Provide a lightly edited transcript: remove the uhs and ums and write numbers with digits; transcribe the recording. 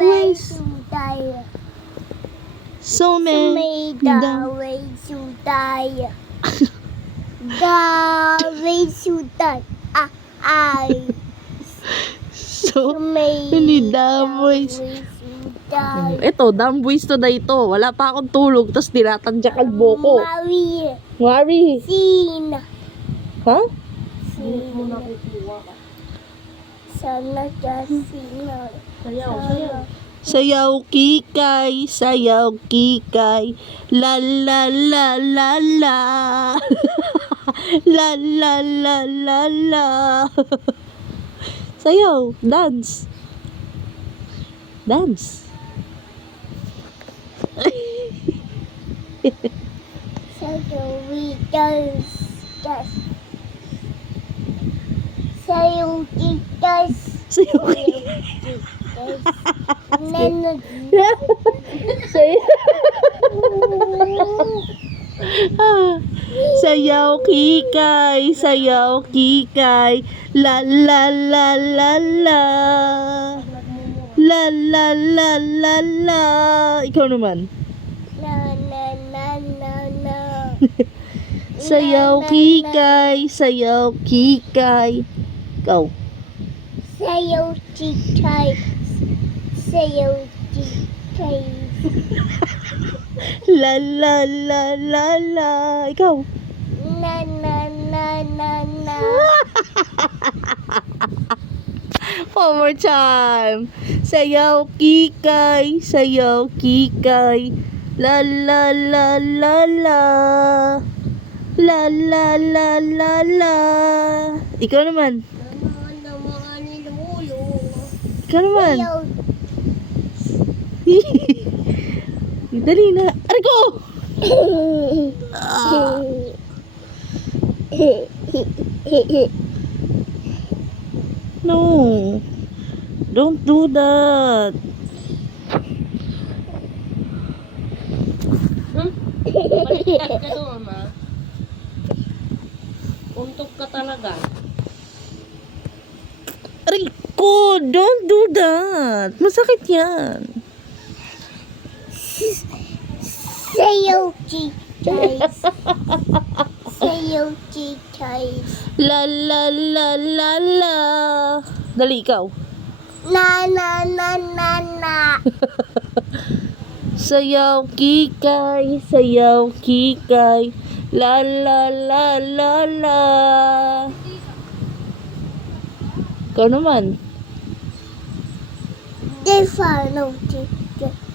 ways. So many The way to die. The way to die. So many dumb ways. Ito, dumb ways to die to. Wala pa akong tulog, tapos tinatadyakan mo ko. Marie. Mari. Sin. Ha? Sin. Sana sina. Sayaw kikay, sayaw kikay. La la la la la. La la la la la. Sayaw, dance. Dance. So we dance. Sayo titas. Sayaw Nana. Sayaw kikay, sayaw kikay. La la la la la. La la la la la. Ikaw naman. Na na na na na. Sayaw kikay, sayaw kikay. Ikaw. Sayo titas. Sayo titas. La la la la la. Ikaw. Na na na na na. One more time. Sayaw kikay, sayaw kikay. La la la la la. La la la la la. Ikaw naman. Ikaw naman. Sayo. Dali na. Aray ko! No. Don't do that. Baliktad ka doon, ma. Untog ka talaga. Aray ko! Don't do that. Masakit yan. Sayo titas. Sayo titas. La la la la la. Dali, ikaw. Na na na na na. Sayaw kikay, sayaw kikay. La la la la la. Ikaw naman. They follow titas.